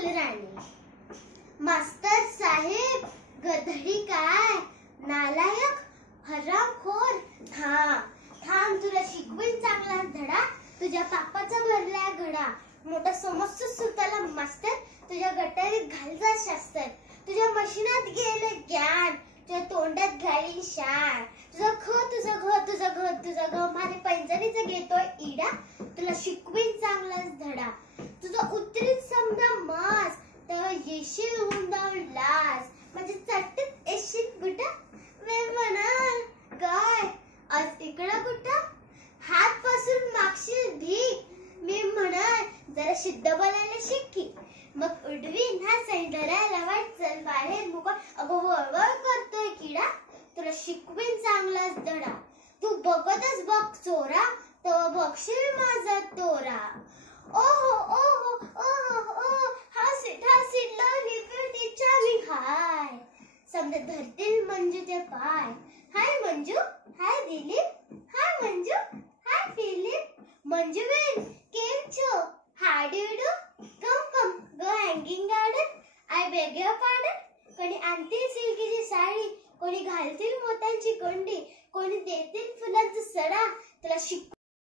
फुलराणी। मास्तर साहेब गधडी काय नालायक हरामखोर, थांब तुला शिकवीन चांगला धडा, तुझ्या पापाचा भरलाय घडा। मोठा समजतो स्वतःला मास्तर, तुझ्या गटारीत घालजा शास्त्र, तुझ्या मशिनात गेले ज्ञान, तुझ्या तोंडात घालीन शान। तुझा घ माझे पैंजणीचा घेतोय इडा, तुला शिकवीन चांगलाच धडा। तुझा उतरीत समजा मास, तेव्हा येशील हुंदावून लाज, म्हणजे चटत येशील बुटा। वे म्हणाल काय आज इकडं कुठं, हात पसरून मागशील भीक, मी म्हणाल जरा सिद्ध बोलायला शिकी, मग उडवीन हा सैंडरायला वाट, चल बाहेर मुकट, अगो वळवळ करतोय किडा, तुला शिकवीन चांगलाच धडा। तू बघतच बघ चोरा, तेव्हा बघशील माझा तोरा। ओहो ओहो ओहो ओ, हासिट लोली ब्युटीच्या विहाय, समजा धरतील मंजू ते पाय। Hi Manju, hi Dilip, hi Manju, hi Philip, Manju ben केम छो, hi do you do, come go Hanging Garden, I beg your pardon. कोणी आणतील सिल्कीची साडी, कोणी घालतील मोत्यांची कोंडी, कोणी देतील फुलांचा सडा, तुला शिक